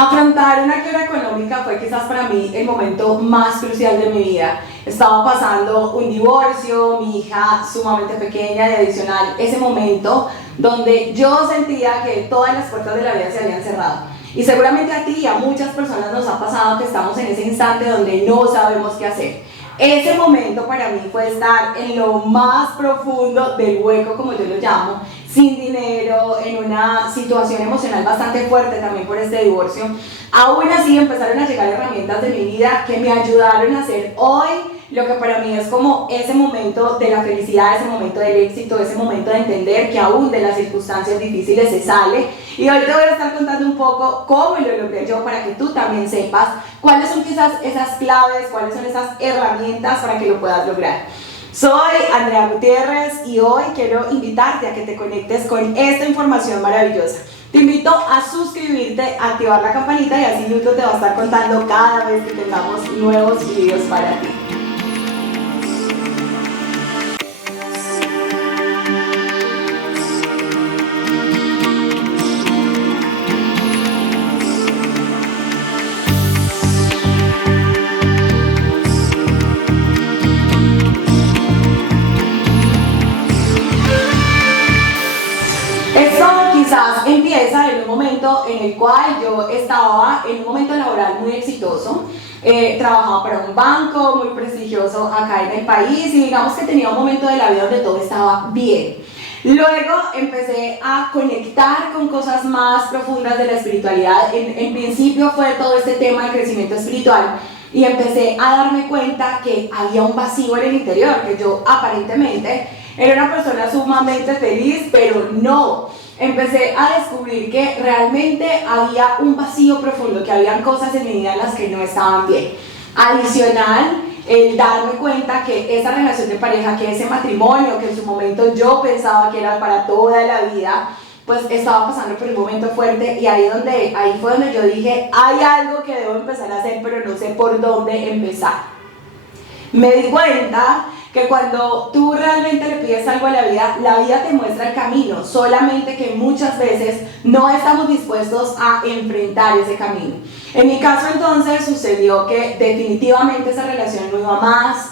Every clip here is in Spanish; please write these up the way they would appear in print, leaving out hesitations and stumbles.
Afrontar una quiebra económica fue quizás para mí el momento más crucial de mi vida. Estaba pasando un divorcio, mi hija sumamente pequeña y adicional ese momento donde yo sentía que todas las puertas de la vida se habían cerrado. Y seguramente a ti y a muchas personas nos ha pasado que estamos en ese instante donde no sabemos qué hacer. Ese momento para mí fue estar en lo más profundo del hueco, como yo lo llamo, sin dinero, en una situación emocional bastante fuerte también por este divorcio. Aún así empezaron a llegar herramientas de mi vida que me ayudaron a hacer hoy lo que para mí es como ese momento de la felicidad, ese momento del éxito, ese momento de entender que aún de las circunstancias difíciles se sale. Y hoy te voy a estar contando un poco cómo lo logré yo para que tú también sepas cuáles son quizás esas claves, cuáles son esas herramientas para que lo puedas lograr. Soy Andrea Gutiérrez y hoy quiero invitarte a que te conectes con esta información maravillosa. Te invito a suscribirte, a activar la campanita y así YouTube te va a estar contando cada vez que tengamos nuevos videos para ti. Empieza en un momento en el cual yo estaba en un momento laboral muy exitoso, trabajaba para un banco muy prestigioso acá en el país y digamos que tenía un momento de la vida donde todo estaba bien. Luego empecé a conectar con cosas más profundas de la espiritualidad. En principio fue todo este tema del crecimiento espiritual y empecé a darme cuenta que había un vacío en el interior, que yo aparentemente era una persona sumamente feliz, pero no. Empecé a descubrir que realmente había un vacío profundo, que habían cosas en mi vida en las que no estaban bien. Adicional, el darme cuenta que esa relación de pareja, que ese matrimonio, que en su momento yo pensaba que era para toda la vida, pues estaba pasando por un momento fuerte y ahí fue donde yo dije, hay algo que debo empezar a hacer, pero no sé por dónde empezar. Me di cuenta que cuando tú realmente le pides algo a la vida te muestra el camino, solamente que muchas veces no estamos dispuestos a enfrentar ese camino. En mi caso entonces sucedió que definitivamente esa relación no iba más.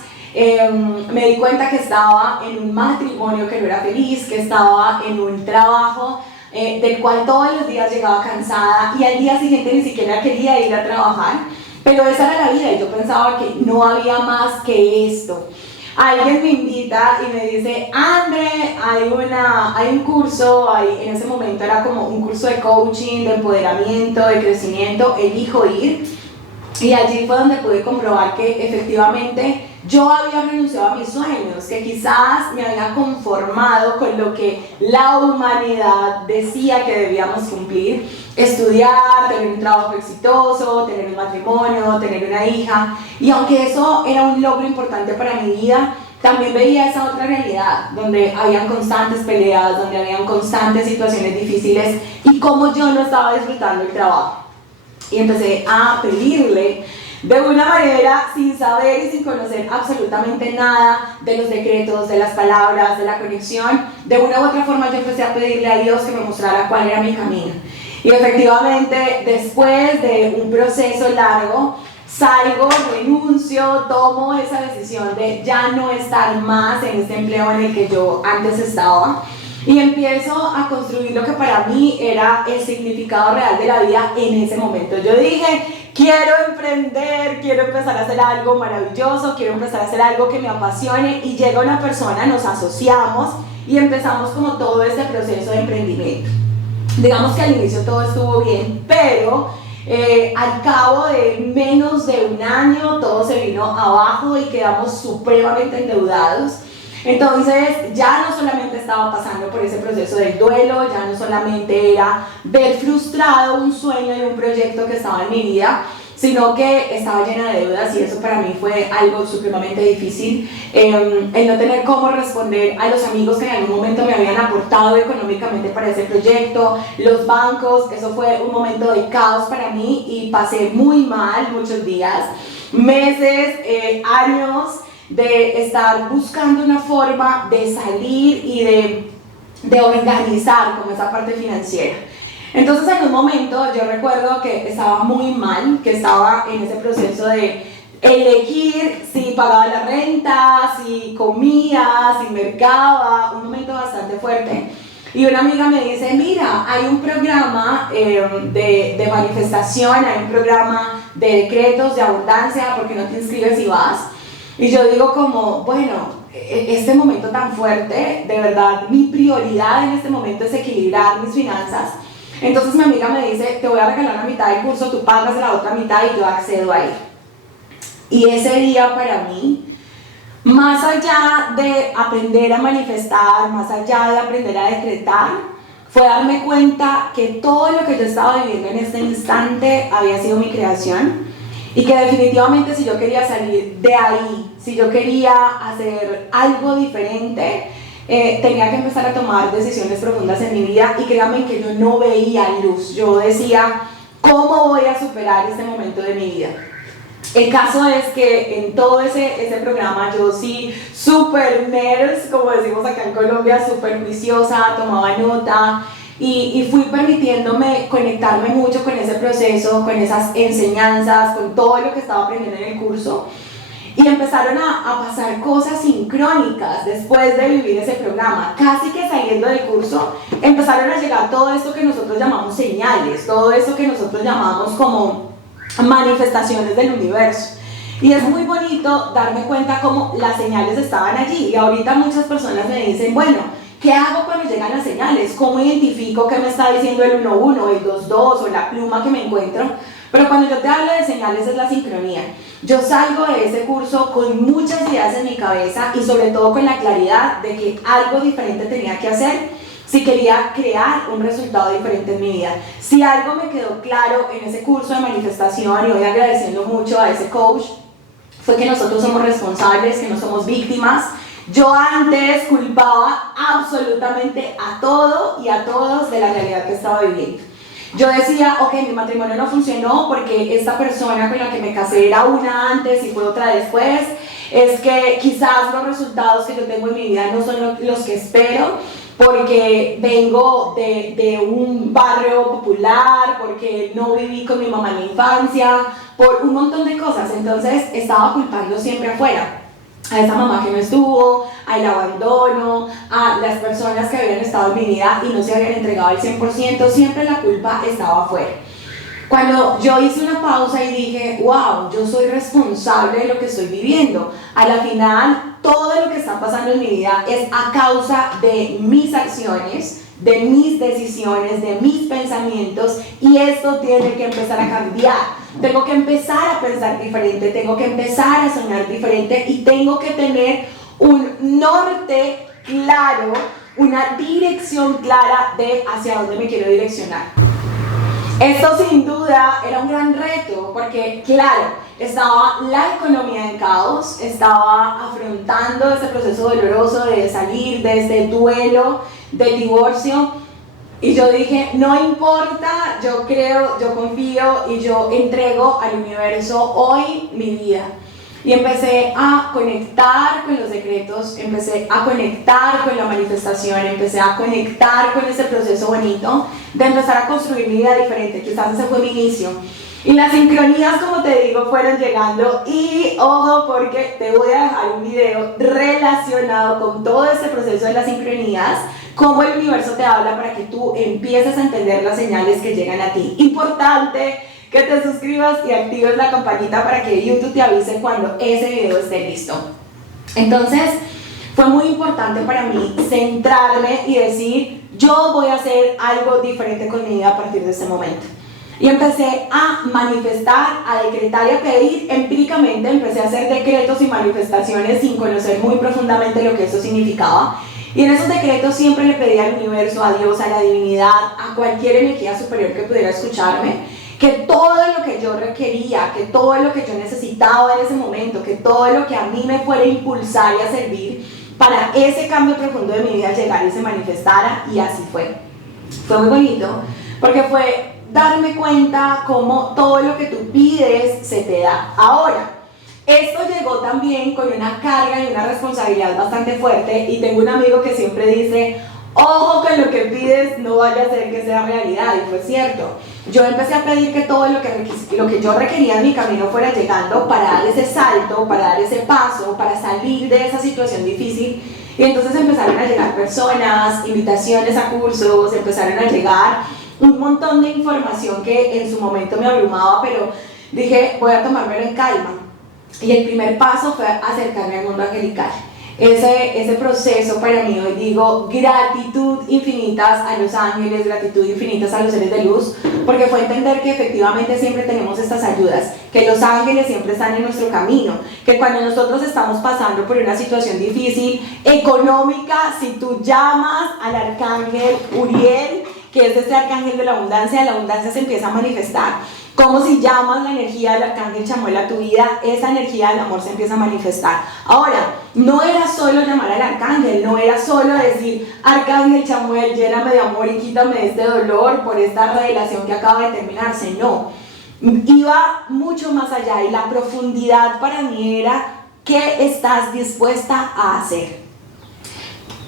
Me di cuenta que estaba en un matrimonio que no era feliz, que estaba en un trabajo del cual todos los días llegaba cansada y al día siguiente ni siquiera quería ir a trabajar, pero esa era la vida y yo pensaba que no había más que esto. Alguien me invita y me dice, André, hay un curso, en ese momento era como un curso de coaching, de empoderamiento, de crecimiento, elijo ir. Y allí fue donde pude comprobar que efectivamente yo había renunciado a mis sueños, que quizás me había conformado con lo que la humanidad decía que debíamos cumplir, estudiar, tener un trabajo exitoso, tener un matrimonio, tener una hija, y aunque eso era un logro importante para mi vida, también veía esa otra realidad, donde habían constantes peleas, donde habían constantes situaciones difíciles, y cómo yo no estaba disfrutando el trabajo. Y empecé a pedirle de una manera sin saber y sin conocer absolutamente nada de los decretos, de las palabras, de la conexión. De una u otra forma yo empecé a pedirle a Dios que me mostrara cuál era mi camino. Y efectivamente después de un proceso largo salgo, renuncio, tomo esa decisión de ya no estar más en este empleo en el que yo antes estaba. Y empiezo a construir lo que para mí era el significado real de la vida en ese momento. Yo dije, quiero emprender, quiero empezar a hacer algo maravilloso, quiero empezar a hacer algo que me apasione. Y llega una persona, nos asociamos y empezamos como todo este proceso de emprendimiento. Digamos que al inicio todo estuvo bien, pero al cabo de menos de un año todo se vino abajo y quedamos supremamente endeudados. Entonces ya no solamente estaba pasando por ese proceso del duelo, ya no solamente era ver frustrado un sueño y un proyecto que estaba en mi vida, sino que estaba llena de deudas y eso para mí fue algo supremamente difícil, el no tener cómo responder a los amigos que en algún momento me habían aportado económicamente para ese proyecto, los bancos, eso fue un momento de caos para mí y pasé muy mal muchos días, meses, años, de estar buscando una forma de salir y de organizar como esa parte financiera. Entonces en un momento yo recuerdo que estaba muy mal, que estaba en ese proceso de elegir si pagaba la renta, si comía, si mercaba, un momento bastante fuerte. Y una amiga me dice, mira, hay un programa de manifestación, hay un programa de decretos, de abundancia, ¿por qué no te inscribes y vas? Y yo digo como, bueno, este momento tan fuerte, de verdad, mi prioridad en este momento es equilibrar mis finanzas. Entonces mi amiga me dice, te voy a regalar la mitad del curso, tú pagas la otra mitad y yo accedo a ir. Y ese día para mí, más allá de aprender a manifestar, más allá de aprender a decretar, fue darme cuenta que todo lo que yo estaba viviendo en este instante había sido mi creación y que definitivamente si yo quería salir de ahí, si yo quería hacer algo diferente, tenía que empezar a tomar decisiones profundas en mi vida y créanme que yo no veía luz. Yo decía, ¿cómo voy a superar este momento de mi vida? El caso es que en todo ese programa yo sí, súper nerds, como decimos acá en Colombia, súper juiciosa, tomaba nota y fui permitiéndome conectarme mucho con ese proceso, con esas enseñanzas, con todo lo que estaba aprendiendo en el curso. Y empezaron a pasar cosas sincrónicas después de vivir ese programa. Casi que saliendo del curso, empezaron a llegar todo esto que nosotros llamamos señales, todo esto que nosotros llamamos como manifestaciones del universo. Y es muy bonito darme cuenta cómo las señales estaban allí. Y ahorita muchas personas me dicen, bueno, ¿qué hago cuando llegan las señales? ¿Cómo identifico qué me está diciendo el 1-1, el 2-2 o la pluma que me encuentro? Pero cuando yo te hablo de señales es la sincronía. Yo salgo de ese curso con muchas ideas en mi cabeza y sobre todo con la claridad de que algo diferente tenía que hacer si quería crear un resultado diferente en mi vida. Si algo me quedó claro en ese curso de manifestación, y hoy agradeciendo mucho a ese coach, fue que nosotros somos responsables, que no somos víctimas. Yo antes culpaba absolutamente a todo y a todos de la realidad que estaba viviendo. Yo decía, ok, mi matrimonio no funcionó porque esta persona con la que me casé era una antes y fue otra después. Es que quizás los resultados que yo tengo en mi vida no son los que espero porque vengo de un barrio popular, porque no viví con mi mamá en la infancia, por un montón de cosas. Entonces estaba culpando siempre afuera. A esa mamá que no estuvo, al abandono, a las personas que habían estado en mi vida y no se habían entregado al 100%, siempre la culpa estaba afuera. Cuando yo hice una pausa y dije, wow, yo soy responsable de lo que estoy viviendo, a la final todo lo que está pasando en mi vida es a causa de mis acciones, de mis decisiones, de mis pensamientos, y esto tiene que empezar a cambiar. Tengo que empezar a pensar diferente, tengo que empezar a soñar diferente y tengo que tener un norte claro, una dirección clara de hacia dónde me quiero direccionar. Esto sin duda era un gran reto porque, claro, estaba la economía en caos, estaba afrontando ese proceso doloroso de salir de este duelo del divorcio. Y yo dije, no importa, yo creo, yo confío y yo entrego al universo hoy mi vida. Y empecé a conectar con los decretos, empecé a conectar con la manifestación, empecé a conectar con ese proceso bonito de empezar a construir mi vida diferente. Quizás ese fue mi inicio. Y las sincronías, como te digo, fueron llegando. Y ojo, porque te voy a dejar un video relacionado con todo este proceso de las sincronías, cómo el universo te habla para que tú empieces a entender las señales que llegan a ti. Importante que te suscribas y actives la campanita para que YouTube te avise cuando ese video esté listo. Entonces, fue muy importante para mí centrarme y decir, yo voy a hacer algo diferente con mi vida a partir de este momento. Y empecé a manifestar, a decretar y a pedir empíricamente, empecé a hacer decretos y manifestaciones sin conocer muy profundamente lo que eso significaba. Y en esos decretos siempre le pedía al universo, a Dios, a la divinidad, a cualquier energía superior que pudiera escucharme, que todo lo que yo requería, que todo lo que yo necesitaba en ese momento, que todo lo que a mí me fuera a impulsar y a servir para ese cambio profundo de mi vida llegara y se manifestara, y así fue. Fue muy bonito, porque fue darme cuenta cómo todo lo que tú pides se te da. Ahora, esto llegó también con una carga y una responsabilidad bastante fuerte, y tengo un amigo que siempre dice, ojo con lo que pides, no vaya a ser que sea realidad, y fue cierto. Yo empecé a pedir que todo lo que yo requería en mi camino fuera llegando para dar ese salto, para dar ese paso, para salir de esa situación difícil. Y entonces empezaron a llegar personas, invitaciones a cursos, empezaron a llegar un montón de información que en su momento me abrumaba, pero dije, voy a tomármelo en calma. Y el primer paso fue acercarme al mundo angelical. Ese proceso para mí, hoy digo, gratitud infinitas a los ángeles, gratitud infinitas a los seres de luz, porque fue entender que efectivamente siempre tenemos estas ayudas, que los ángeles siempre están en nuestro camino, que cuando nosotros estamos pasando por una situación difícil, económica, si tú llamas al arcángel Uriel, que es este arcángel de la abundancia se empieza a manifestar. Como si llamas la energía del arcángel Chamuel a tu vida, esa energía del amor se empieza a manifestar. Ahora, no era solo llamar al arcángel, no era solo decir, arcángel Chamuel, lléname de amor y quítame de este dolor por esta revelación que acaba de terminarse. No, iba mucho más allá, y la profundidad para mí era, ¿qué estás dispuesta a hacer?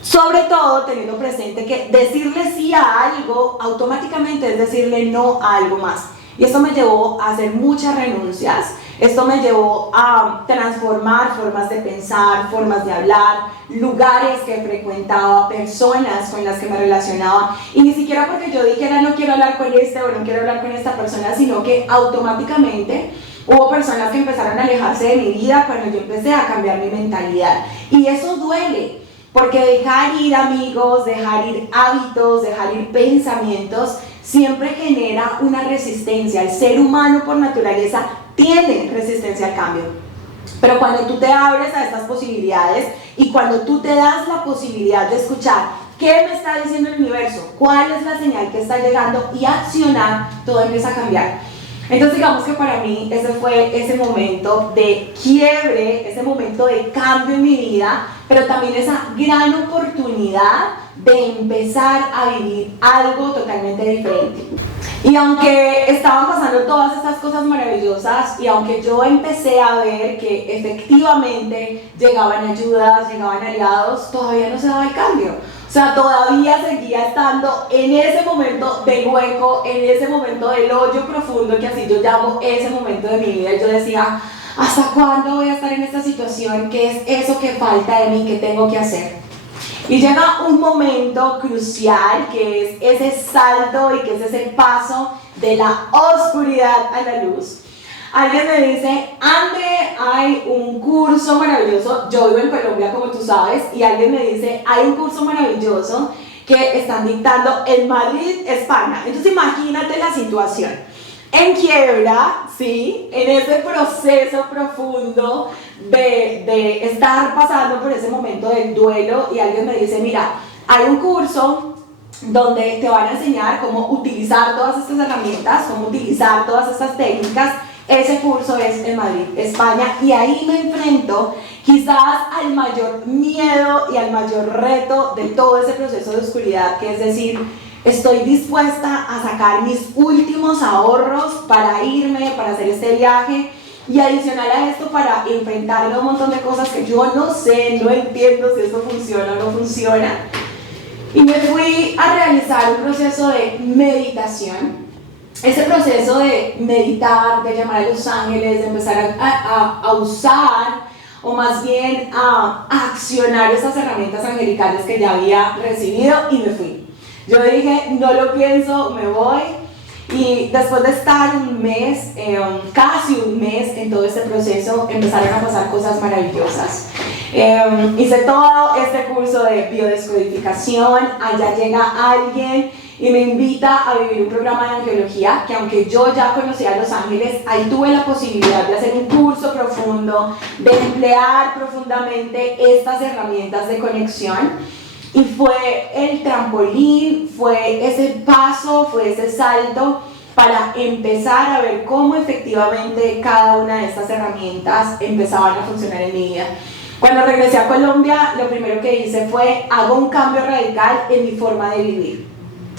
Sobre todo teniendo presente que decirle sí a algo automáticamente es decirle no a algo más. Y esto me llevó a hacer muchas renuncias, esto me llevó a transformar formas de pensar, formas de hablar, lugares que frecuentaba, personas con las que me relacionaba, y ni siquiera porque yo dijera no quiero hablar con este o no quiero hablar con esta persona, sino que automáticamente hubo personas que empezaron a alejarse de mi vida cuando yo empecé a cambiar mi mentalidad. Y eso duele, porque dejar ir amigos, dejar ir hábitos, dejar ir pensamientos, siempre genera una resistencia. El ser humano por naturaleza tiene resistencia al cambio. Pero cuando tú te abres a estas posibilidades y cuando tú te das la posibilidad de escuchar qué me está diciendo el universo, cuál es la señal que está llegando y accionar, todo empieza a cambiar. Entonces digamos que para mí ese fue ese momento de quiebre, ese momento de cambio en mi vida, pero también esa gran oportunidad de empezar a vivir algo totalmente diferente. Y aunque estaban pasando todas estas cosas maravillosas, y aunque yo empecé a ver que efectivamente llegaban ayudas, llegaban aliados, todavía no se daba el cambio. O sea, todavía seguía estando en ese momento del hueco, en ese momento del hoyo profundo, que así yo llamo ese momento de mi vida. Y yo decía, ¿hasta cuándo voy a estar en esta situación? ¿Qué es eso que falta de mí? ¿Qué tengo que hacer? Y llega un momento crucial, que es ese salto y que es ese paso de la oscuridad a la luz. Alguien me dice, André, hay un curso maravilloso, yo vivo en Colombia como tú sabes, y alguien me dice, hay un curso maravilloso que están dictando en Madrid, España. Entonces imagínate la situación, en quiebra, ¿sí? En ese proceso profundo de estar pasando por ese momento del duelo, y alguien me dice, mira, hay un curso donde te van a enseñar cómo utilizar todas estas herramientas, cómo utilizar todas estas técnicas. Ese curso es en Madrid, España, y ahí me enfrento quizás al mayor miedo y al mayor reto de todo ese proceso de oscuridad, que es decir, estoy dispuesta a sacar mis últimos ahorros para irme, para hacer este viaje, y adicional a esto para enfrentarme a un montón de cosas que yo no sé, no entiendo si esto funciona o no funciona. Y me fui a realizar un proceso de meditación. Ese proceso de meditar, de llamar a los ángeles, de empezar a usar, o más bien a accionar esas herramientas angelicales que ya había recibido, y me fui. Yo dije, no lo pienso, me voy. Y después de estar un mes, casi un mes en todo este proceso, empezaron a pasar cosas maravillosas. Hice todo este curso de biodescodificación, allá llega alguien y me invita a vivir un programa de angiología, que aunque yo ya conocía a los ángeles, ahí tuve la posibilidad de hacer un curso profundo, de emplear profundamente estas herramientas de conexión. Y fue el trampolín, fue ese paso, fue ese salto para empezar a ver cómo efectivamente cada una de estas herramientas empezaban a funcionar en mi vida. Cuando regresé a Colombia, lo primero que hice fue hago un cambio radical en mi forma de vivir.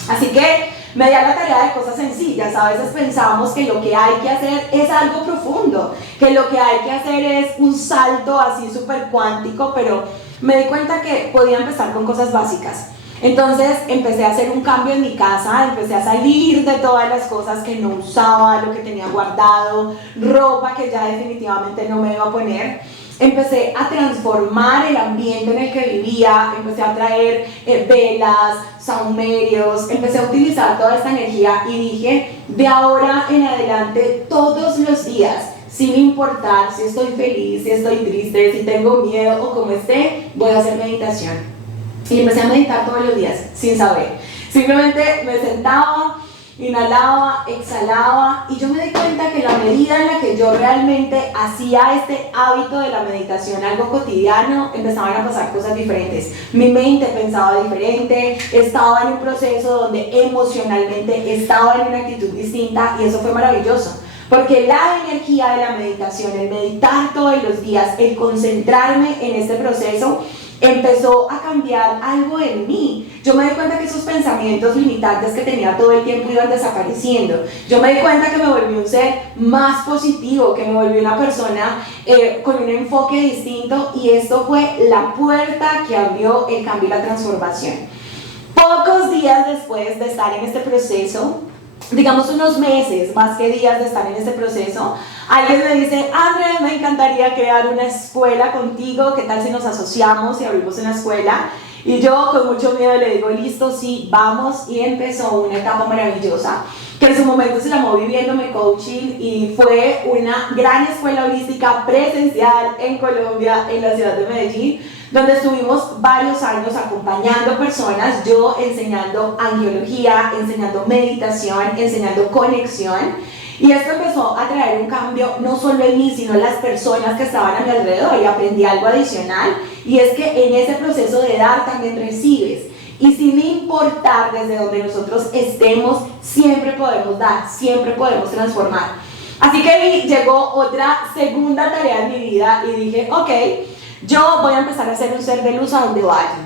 Así que me di a la tarea de cosas sencillas. A veces pensamos que lo que hay que hacer es algo profundo, que lo que hay que hacer es un salto así súper cuántico, pero me di cuenta que podía empezar con cosas básicas. Entonces empecé a hacer un cambio en mi casa, empecé a salir de todas las cosas que no usaba, lo que tenía guardado, ropa que ya definitivamente no me iba a poner. Empecé a transformar el ambiente en el que vivía, empecé a traer velas, sahumerios, empecé a utilizar toda esta energía y dije, de ahora en adelante, todos los días, sin importar si estoy feliz, si estoy triste, si tengo miedo o como esté, voy a hacer meditación. Y empecé a meditar todos los días, sin saber. Simplemente me sentaba, inhalaba, exhalaba, y yo me di cuenta que la medida en la que yo realmente hacía este hábito de la meditación algo cotidiano, empezaban a pasar cosas diferentes. Mi mente pensaba diferente, estaba en un proceso donde emocionalmente estaba en una actitud distinta, y eso fue maravilloso. Porque la energía de la meditación, el meditar todos los días, el concentrarme en este proceso, empezó a cambiar algo en mí. Yo me di cuenta que esos pensamientos limitantes que tenía todo el tiempo iban desapareciendo. Yo me di cuenta que me volví un ser más positivo, que me volví una persona con un enfoque distinto, y esto fue la puerta que abrió el cambio y la transformación. Pocos días después de estar en este proceso, digamos unos meses más que días de estar en este proceso, alguien me dice, Andrea, me encantaría crear una escuela contigo, ¿qué tal si nos asociamos y abrimos una escuela? Y yo con mucho miedo le digo, listo, sí, vamos, y empezó una etapa maravillosa que en su momento se llamó Viviéndome Coaching, y fue una gran escuela holística presencial en Colombia, en la ciudad de Medellín, donde estuvimos varios años acompañando personas, yo enseñando angiología, enseñando meditación, enseñando conexión, y esto empezó a traer un cambio no solo en mí, sino en las personas que estaban a mi alrededor, y aprendí algo adicional, y es que en ese proceso de dar también recibes, y sin importar desde donde nosotros estemos, siempre podemos dar, siempre podemos transformar. Así que llegó otra segunda tarea en mi vida, y dije, ok, yo voy a empezar a ser un ser de luz a donde vaya,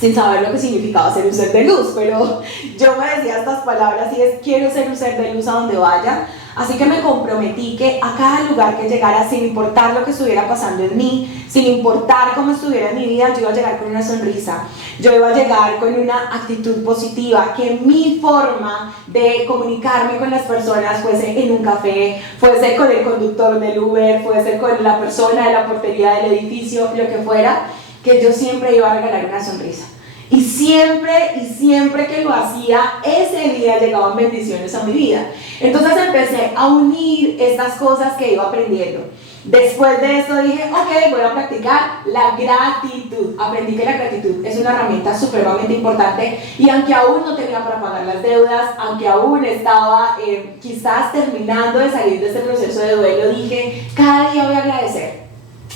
sin saber lo que significaba ser un ser de luz, pero yo me decía estas palabras, y es, quiero ser un ser de luz a donde vaya. Así que me comprometí que a cada lugar que llegara, sin importar lo que estuviera pasando en mí, sin importar cómo estuviera en mi vida, yo iba a llegar con una sonrisa, yo iba a llegar con una actitud positiva, que mi forma de comunicarme con las personas fuese en un café, fuese con el conductor del Uber, fuese con la persona de la portería del edificio, lo que fuera, que yo siempre iba a regalar una sonrisa. Y siempre que lo hacía, ese día llegaban bendiciones a mi vida. Entonces empecé a unir estas cosas que iba aprendiendo. Después de esto dije, ok, voy a practicar la gratitud. Aprendí que la gratitud es una herramienta supremamente importante, y aunque aún no tenía para pagar las deudas, aunque aún estaba quizás terminando de salir de este proceso de duelo, dije, cada día voy a agradecer.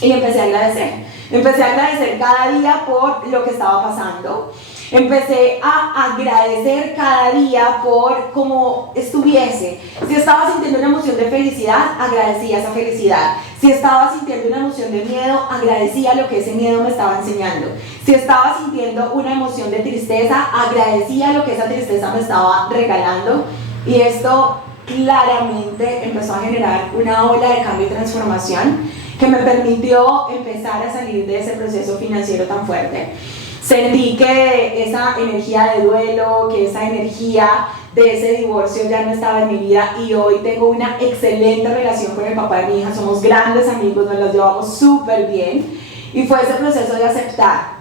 Y empecé a agradecer. Empecé a agradecer cada día por lo que estaba pasando. Empecé a agradecer cada día por cómo estuviese. Si estaba sintiendo una emoción de felicidad, agradecía esa felicidad. Si estaba sintiendo una emoción de miedo, agradecía lo que ese miedo me estaba enseñando. Si estaba sintiendo una emoción de tristeza, agradecía lo que esa tristeza me estaba regalando. Y esto claramente empezó a generar una ola de cambio y transformación que me permitió empezar a salir de ese proceso financiero tan fuerte. Sentí que esa energía de duelo, que esa energía de ese divorcio ya no estaba en mi vida, y hoy tengo una excelente relación con el papá de mi hija, somos grandes amigos, nos los llevamos súper bien, y fue ese proceso de aceptar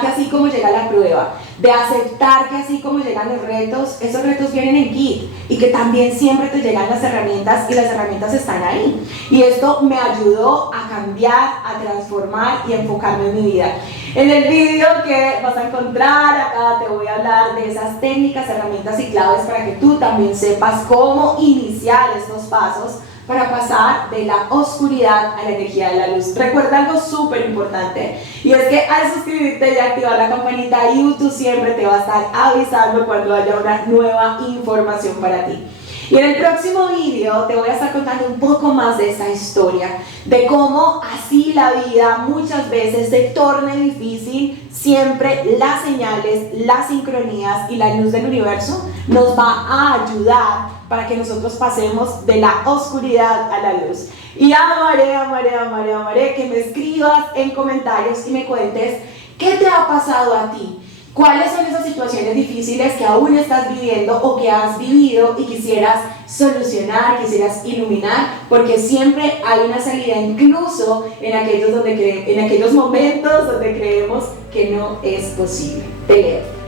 que así como llega la prueba, de aceptar que así como llegan los retos, esos retos vienen en kit, y que también siempre te llegan las herramientas, y las herramientas están ahí. Y esto me ayudó a cambiar, a transformar y a enfocarme en mi vida. En el vídeo que vas a encontrar acá te voy a hablar de esas técnicas, herramientas y claves para que tú también sepas cómo iniciar estos pasos para pasar de la oscuridad a la energía de la luz. Recuerda algo súper importante, y es que al suscribirte y activar la campanita, YouTube siempre te va a estar avisando cuando haya una nueva información para ti. Y en el próximo vídeo te voy a estar contando un poco más de esta historia, de cómo así la vida muchas veces se torna difícil, siempre las señales, las sincronías y la luz del universo nos va a ayudar para que nosotros pasemos de la oscuridad a la luz. Y amaré que me escribas en comentarios y me cuentes qué te ha pasado a ti. ¿Cuáles son esas situaciones difíciles que aún estás viviendo o que has vivido y quisieras solucionar, quisieras iluminar? Porque siempre hay una salida, incluso en aquellos momentos donde creemos que no es posible. Te leo.